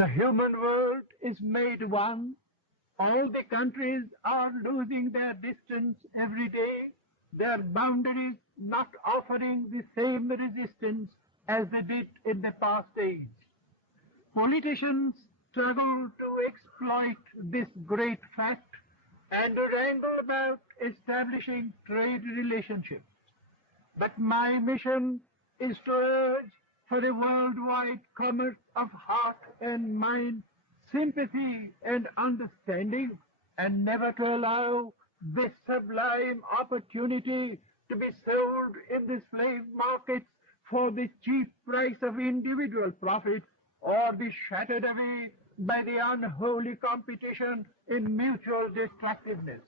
The human world is made one. All the countries are losing their distance every day, their boundaries not offering the same resistance as they did in the past age. Politicians struggle to exploit this great fact and wrangle about establishing trade relationships. But my mission is to urge for a worldwide commerce of heart and mind, sympathy and understanding, and never to allow this sublime opportunity to be sold in the slave markets for the cheap price of individual profit or be shattered away by the unholy competition in mutual destructiveness.